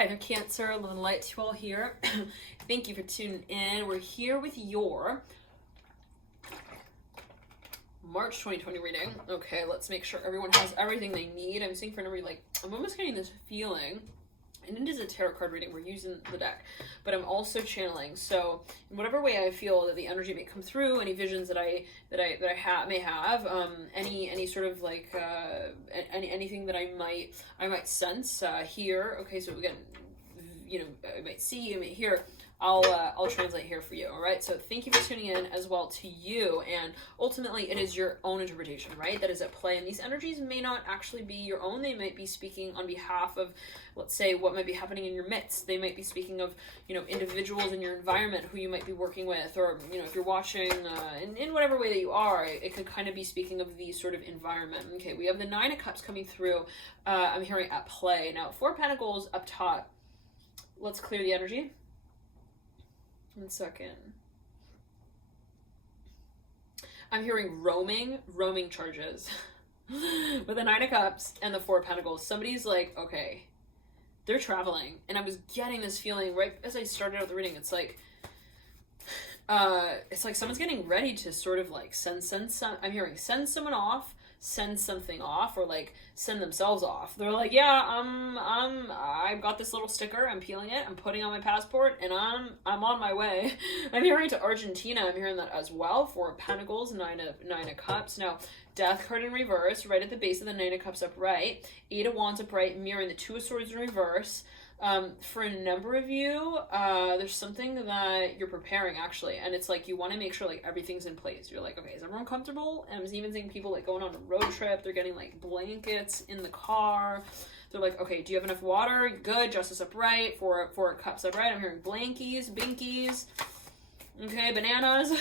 Hi there, Cancer. Love and light to you all here. Thank you for tuning in. We're here with your March 2020 reading. Okay, let's make sure everyone has everything they need. I'm seeing for number, like, I'm almost getting this feeling, and it is a tarot card reading. We're using the deck, but I'm also channeling. So in whatever way I feel that the energy may come through, any visions that I may have, any sort of like anything that I might sense here. Okay, so again, I might see, you might hear. I'll translate here for you, all right? So thank you for tuning in as well to you, and ultimately it is your own interpretation, right? That is at play, and these energies may not actually be your own. They might be speaking on behalf of, let's say, what might be happening in your midst. They might be speaking of, individuals in your environment who you might be working with, or, if you're watching in whatever way that you are, it could kind of be speaking of the sort of environment. Okay, we have the Nine of Cups coming through. I'm hearing at play. Now, Four of Pentacles up top. Let's clear the energy. 1 second. I'm hearing roaming charges with the Nine of Cups and the Four of Pentacles. Somebody's like, okay, they're traveling, and I was getting this feeling right as I started out the reading. It's like someone's getting ready to sort of like send some. I'm hearing send someone off, send something off, or like send themselves off. They're like, yeah, I've got this little sticker, I'm peeling it, I'm putting on my passport, and I'm on my way. I'm hearing to Argentina. I'm hearing that as well. Four of Pentacles, Nine of Cups. Now, Death card in reverse, right at the base of the Nine of Cups upright. Eight of Wands upright, mirroring the Two of Swords in reverse. For a number of you, there's something that you're preparing, actually, and it's like you want to make sure like everything's in place. You're like, okay, is everyone comfortable? And I'm even seeing people like going on a road trip. They're getting like blankets in the car. They're like, okay, do you have enough water? Good. Justice upright. Four cups upright. I'm hearing blankies, binkies. Okay, bananas.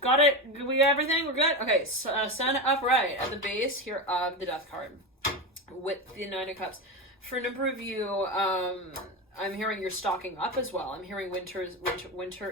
Got it. We got everything. We're good. Okay, Sun upright at the base here of the Death card with the Nine of Cups. For a number of you, I'm hearing you're stocking up as well. I'm hearing winter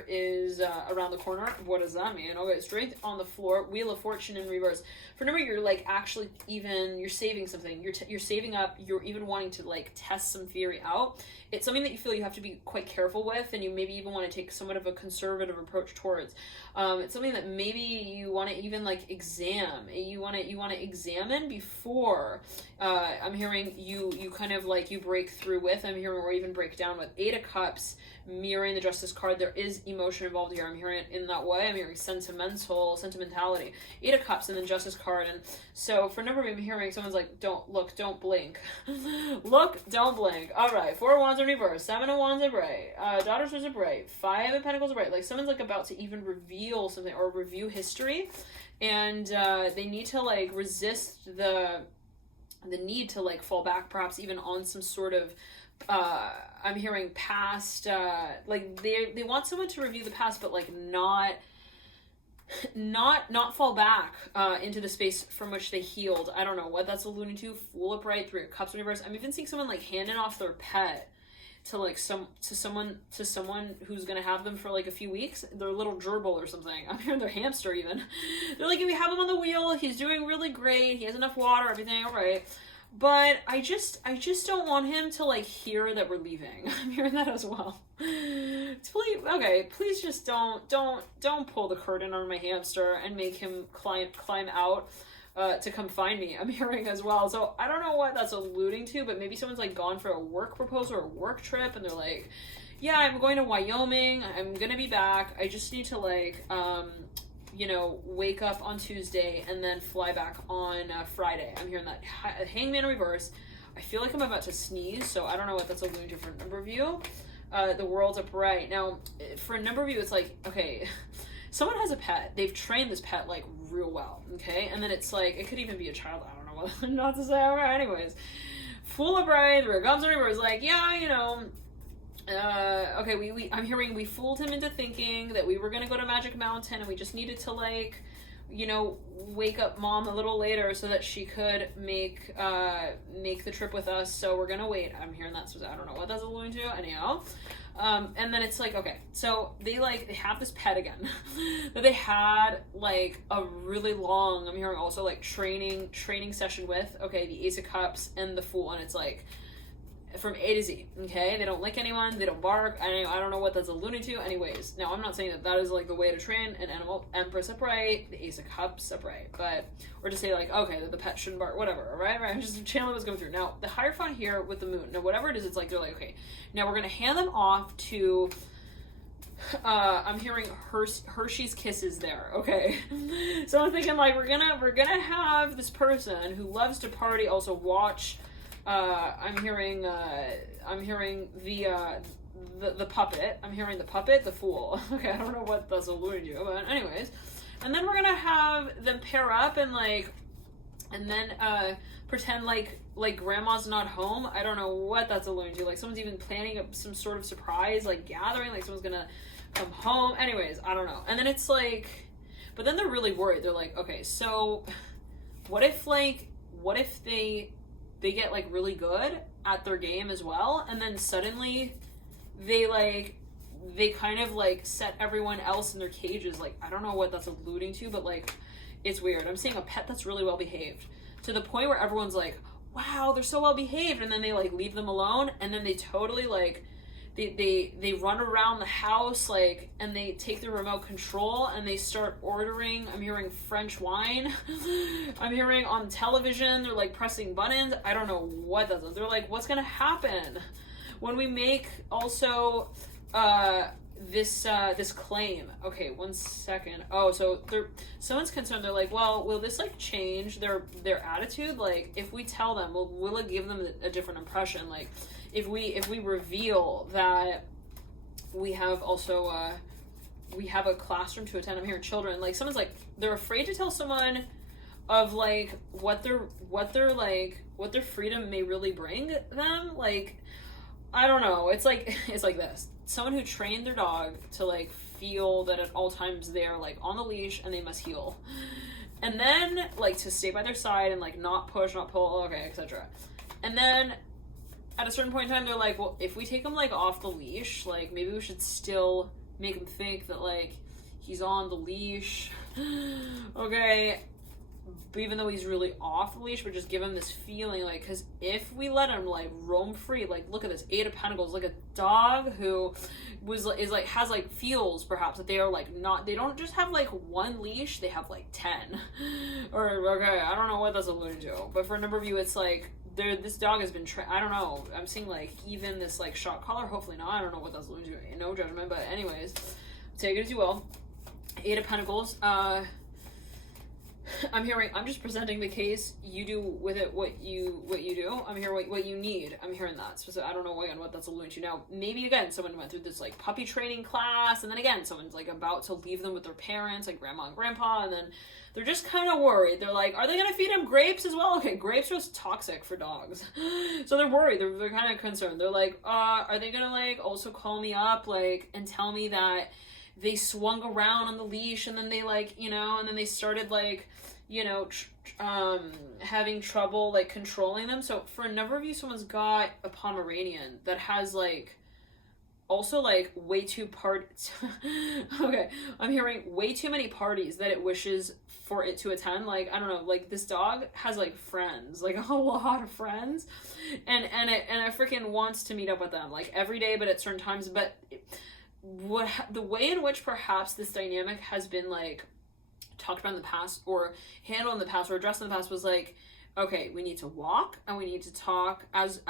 is around the corner. What does that mean? Okay, Strength on the floor, Wheel of Fortune in reverse. For a number, you're like actually you're saving something. You're saving up. You're even wanting to like test some theory out. It's something that you feel you have to be quite careful with, and you maybe even want to take somewhat of a conservative approach towards. It's something that maybe you want to even like you want to examine before. I'm hearing you kind of like you break through with. I'm hearing or even break down with. Eight of Cups mirroring the Justice card. There is emotion involved here. I'm hearing it in that way. I'm hearing sentimentality. Eight of Cups and then Justice card. And so for a number of you, I'm hearing someone's like, don't blink. Look, don't blink. All right, Four of Wands in reverse, Seven of Wands upright, Daughters was upright, Five of Pentacles upright. Like someone's like about to even reveal something or review history, and they need to like resist the need to like fall back, perhaps even on some sort of I'm hearing past, like they want someone to review the past, but like not fall back into the space from which they healed. I don't know what that's alluding to. Fool upright, Three of Cups in reverse. I'm even seeing someone like handing off their pet to like someone who's gonna have them for like a few weeks. Their little gerbil or something. I'm hearing their hamster even. They're like, we have him on the wheel. He's doing really great. He has enough water. Everything all right. But I just don't want him to like hear that we're leaving. I'm hearing that as well. Please just don't pull the curtain on my hamster and make him climb out to come find me. I'm hearing as well. So I don't know what that's alluding to, but maybe someone's like gone for a work proposal or a work trip, and they're like, yeah, I'm going to Wyoming. I'm gonna be back. I just need to like wake up on Tuesday and then fly back on Friday. I'm hearing that. Hangman in reverse. I feel like I'm about to sneeze, so I don't know what that's alluding to for a number of you. The World's upright. Now, for a number of you, it's like, okay, someone has a pet. They've trained this pet like real well, okay? And then it's like, it could even be a child. I don't know what not to say. All right, anyways. Fool upright, Three of Cups in reverse. Like, yeah, okay, I'm hearing we fooled him into thinking that we were going to go to Magic Mountain, and we just needed to like, wake up mom a little later so that she could make the trip with us. So we're going to wait. I'm hearing that. So I don't know what that's alluding to. Anyhow. And then it's like, okay, so they have this pet again that they had like a really long, I'm hearing also like training session with, okay, the Ace of Cups and the Fool. And it's like, from A to Z, okay? They don't lick anyone, they don't bark. I don't know what that's alluding to. Anyways, now I'm not saying that is like the way to train an animal. Empress upright, the Ace of Cups upright, but, or to say like, okay, that the pet shouldn't bark, whatever, right? I'm just channeling what's going through. Now, the Hierophant here with the moon, now whatever it is, it's like, they're like, okay, now we're gonna hand them off to, I'm hearing Hershey's Kisses there, okay? So I'm thinking like, we're gonna have this person who loves to party also watch. I'm hearing the puppet. I'm hearing the puppet, the fool. Okay, I don't know what that's alluding to, but anyways. And then we're gonna have them pair up and then pretend like grandma's not home. I don't know what that's alluding to. Like someone's even planning some sort of surprise, like gathering, like someone's gonna come home. Anyways, I don't know. And then it's like, but then they're really worried. They're like, okay, so what if they get like really good at their game as well, and then suddenly they kind of like set everyone else in their cages. Like, I don't know what that's alluding to, but like, it's weird. I'm seeing a pet that's really well behaved to the point where everyone's like, wow, they're so well behaved, and then they like leave them alone, and then they totally like they run around the house, like, and they take the remote control and they start ordering. I'm hearing French wine. I'm hearing on television, they're like pressing buttons. I don't know what that's. They're like, what's gonna happen when we make also this claim? Okay, 1 second. Oh, so someone's concerned. They're like, well, will this like change their attitude? Like, if we tell them, will it give them a different impression? Like, if we reveal that we have also we have a classroom to attend. I'm hearing children, like someone's like, they're afraid to tell someone of like what their freedom may really bring them. Like, I don't know. It's like this. Someone who trained their dog to like feel that at all times they're like on the leash and they must heel, and then like to stay by their side and like not push, not pull, okay, etc. And then at a certain point in time, they're like, well, if we take him like off the leash, like maybe we should still make him think that like he's on the leash, okay, even though he's really off the leash, but just give him this feeling, like, because if we let him like roam free, like look at this 8 of Pentacles, like a dog who has like feels perhaps that they are like not, they don't just have like one leash, they have like 10 or okay, I don't know what that's alluding to, but for a number of you it's like this dog has been I don't know, I'm seeing like even this like shock collar, hopefully not, I don't know what that's alluding to, no judgment, but anyways, take it as you will. 8 of Pentacles. I'm just presenting the case, you do with it what you do. I'm hearing what you need. I'm hearing that. So I don't know again what that's alluding to. Now, maybe again, someone went through this like puppy training class, and then again, someone's like about to leave them with their parents, like grandma and grandpa, and then they're just kind of worried. They're like, are they going to feed him grapes as well? Okay, grapes are toxic for dogs. So they're worried. They're kind of concerned. They're like, are they going to like also call me up, like, and tell me that they swung around on the leash and then they like, you know, and then they started like, you know, having trouble like controlling them. So for a number of you, someone's got a Pomeranian that has like also like way too okay, I'm hearing way too many parties that it wishes for it to attend. Like, I don't know, like this dog has like friends, like a lot of friends, and it freaking wants to meet up with them like every day, but at certain times. But the way in which perhaps this dynamic has been like talked about in the past or handled in the past or addressed in the past was like, okay, we need to walk and we need to talk as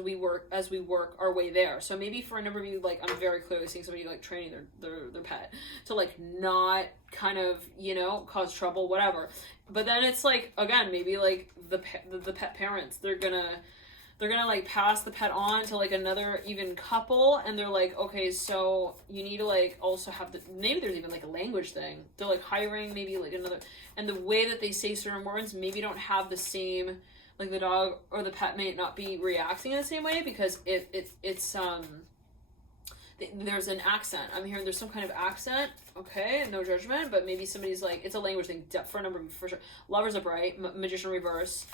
we work our way there. So maybe for a number of you, like I'm very clearly seeing somebody like training their pet to like not kind of, you know, cause trouble, whatever. But then it's like, again, maybe like the pet parents, they're gonna like pass the pet on to like another even couple, and they're like, okay, so you need to like also have maybe there's even like a language thing. They're like hiring maybe like another, and the way that they say certain words maybe don't have the same, like the dog or the pet may not be reacting in the same way because it's there's an accent. I'm hearing there's some kind of accent. Okay, no judgment, but maybe somebody's like, it's a language thing for a number of, for sure. Lovers upright, Magician reverse.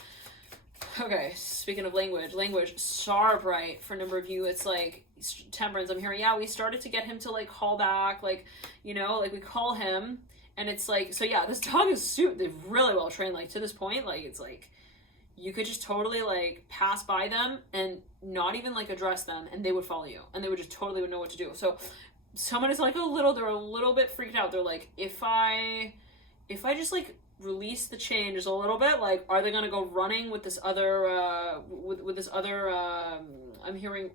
Okay, speaking of language, Star upright for a number of you, it's like Temperance. I'm hearing, yeah, we started to get him to like call back, like, you know, like we call him, and it's like, so yeah, this dog is they've really well trained, like to this point, like it's like, you could just totally like pass by them and not even like address them, and they would follow you, and they would just totally would know what to do. So someone is like they're a little bit freaked out. They're like, if I just like release the chain just a little bit, like, are they gonna go running with this other with this other I'm hearing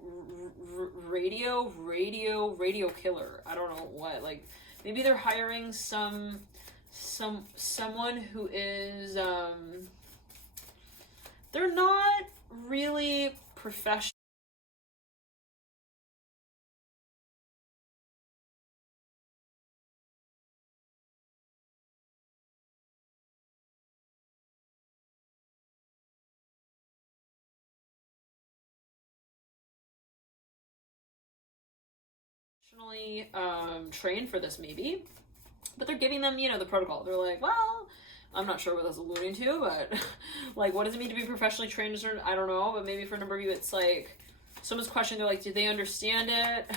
radio killer. I don't know what, like, maybe they're hiring someone who is they're not really professional. Trained for this, maybe, but they're giving them, you know, the protocol. They're like, well, I'm not sure what that's alluding to, but like, what does it mean to be professionally trained? I don't know, but maybe for a number of you, it's like someone's questioning. They're like, did they understand it?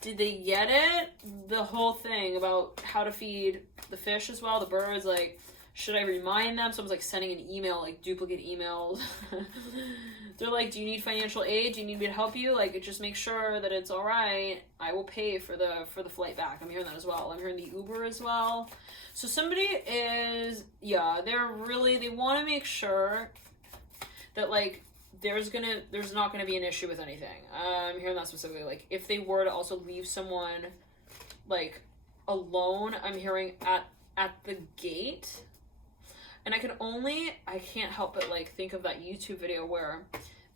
Did they get it? The whole thing about how to feed the fish as well, the birds, like, should I remind them? Someone's like sending an email, like duplicate emails. They're like, do you need financial aid? Do you need me to help you? Like, just make sure that it's all right. I will pay for the flight back. I'm hearing that as well. I'm hearing the Uber as well. So somebody is, yeah, they want to make sure that like there's not gonna be an issue with anything. I'm hearing that specifically. Like, if they were to also leave someone like alone, I'm hearing at the gate. And I can't help but like think of that YouTube video where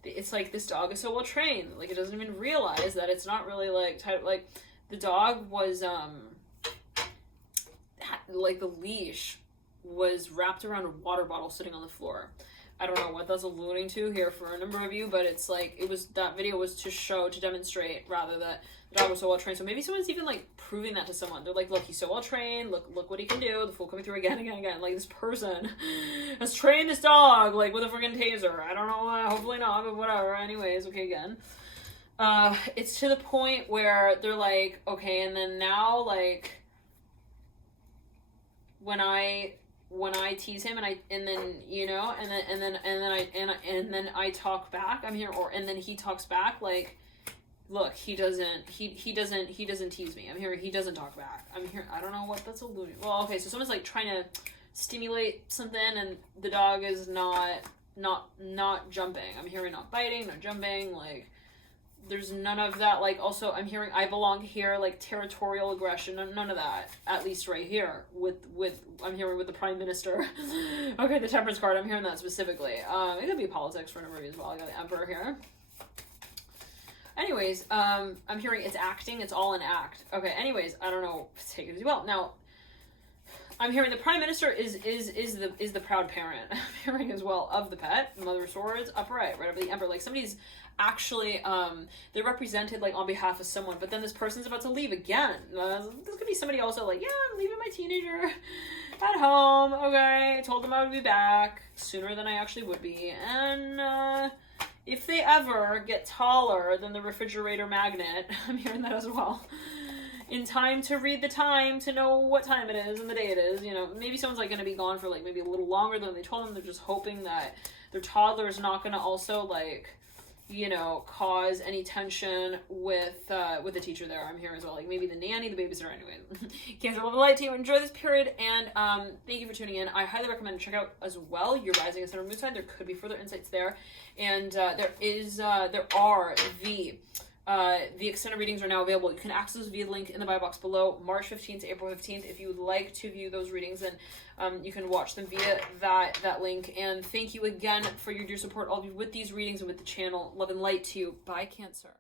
it's like, this dog is so well trained, like it doesn't even realize that it's not really like like the dog was like the leash was wrapped around a water bottle sitting on the floor. I don't know what that's alluding to here for a number of you, but it's like, that video was to demonstrate rather that the dog was so well trained. So maybe someone's even like proving that to someone. They're like, look, he's so well trained. Look what he can do. The fool coming through again. Like, this person has trained this dog like with a freaking taser. I don't know. Hopefully not, but whatever. Anyways, okay, again. It's to the point where they're like, okay, and then now like when I tease him and then you know and then I talk back, I'm here, and then he talks back, like, look, he doesn't tease me. I'm here, he doesn't talk back. I'm here, I don't know what that's alluding. Well, okay, so someone's like trying to stimulate something and the dog is not jumping. I'm hearing not biting, not jumping, like there's none of that. Like, also I'm hearing I belong here, like territorial aggression, none of that, at least right here with I'm hearing with the Prime Minister. Okay, the Temperance card, I'm hearing that specifically. It could be politics for a number of you as well. I got the Emperor here. Anyways, I'm hearing it's acting, it's all an act. Okay, anyways, I don't know, take it as well. Now, I'm hearing the Prime Minister is the proud parent. I'm hearing as well of the pet, Mother of Swords, upright, right over the Emperor. Like, somebody's actually, they're represented like on behalf of someone, but then this person's about to leave again. This could be somebody also like, yeah, I'm leaving my teenager at home. Okay, I told them I would be back sooner than I actually would be, and if they ever get taller than the refrigerator magnet, I'm hearing that as well, in time to read the time, to know what time it is and the day it is, you know, maybe someone's like going to be gone for like maybe a little longer than they told them. They're just hoping that their toddler is not going to also like, you know, cause any tension with the teacher there. I'm here as well, like maybe the nanny, the babysitter. Anyway, Cancer, love the light to you. Enjoy this period, and thank you for tuning in. I highly recommend check out as well your rising and center moon sign. There could be further insights there, and there are the extended readings are now available. You can access those via the link in the bio box below. March 15th to April 15th. If you would like to view those readings, then you can watch them via that link. And thank you again for your dear support, all of you, with these readings and with the channel. Love and light to you. Bye, Cancer.